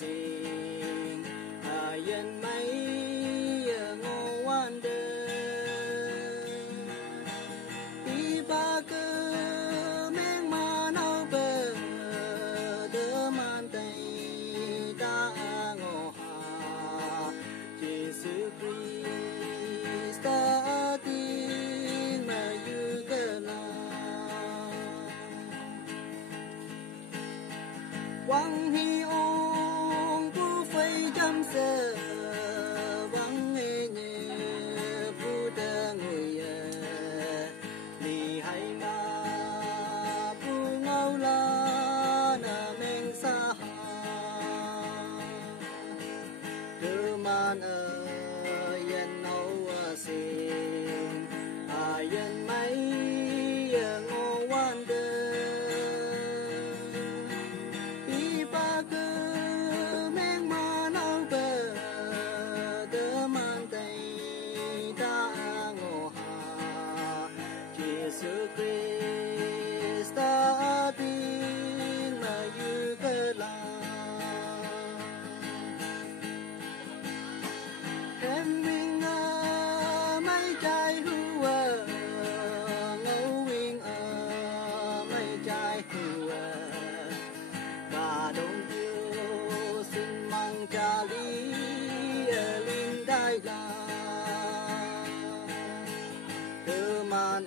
sinh yên mấy ngô quan đơn đi ba cơ men ma nâu bờ đỡ man tay ta ngô hà Jesus Christ ta tin mà yêu cơ la quang hi ong tu phây chăm sờ vắng nghe nhẹ bu đơ người lì hay ma bu ngâu la na men sa cơ man yên nâu xin yên mấy ngô quan đơn ba cơ men ma nâu bờ đỡ man tay ta ngô hà Jesus Christ ta tin mà yêu cơ la em mình mấy trái hùa ngâu wing mấy trái hùa và đông yêu xin mang cha lý linh đại la cơ man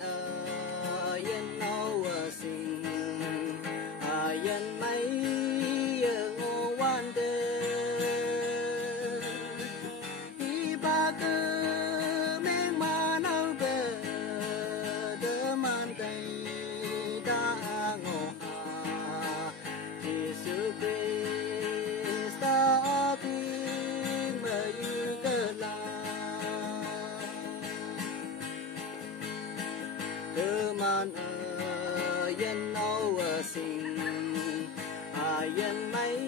yên nâu xin yên mấy ngô quan đơn đi ba cơ men ma nâu bờ đỡ man tay ta ngô hà Jesus Christ ta tin mà yêu cơ la cơ man yên nâu xin yên mấy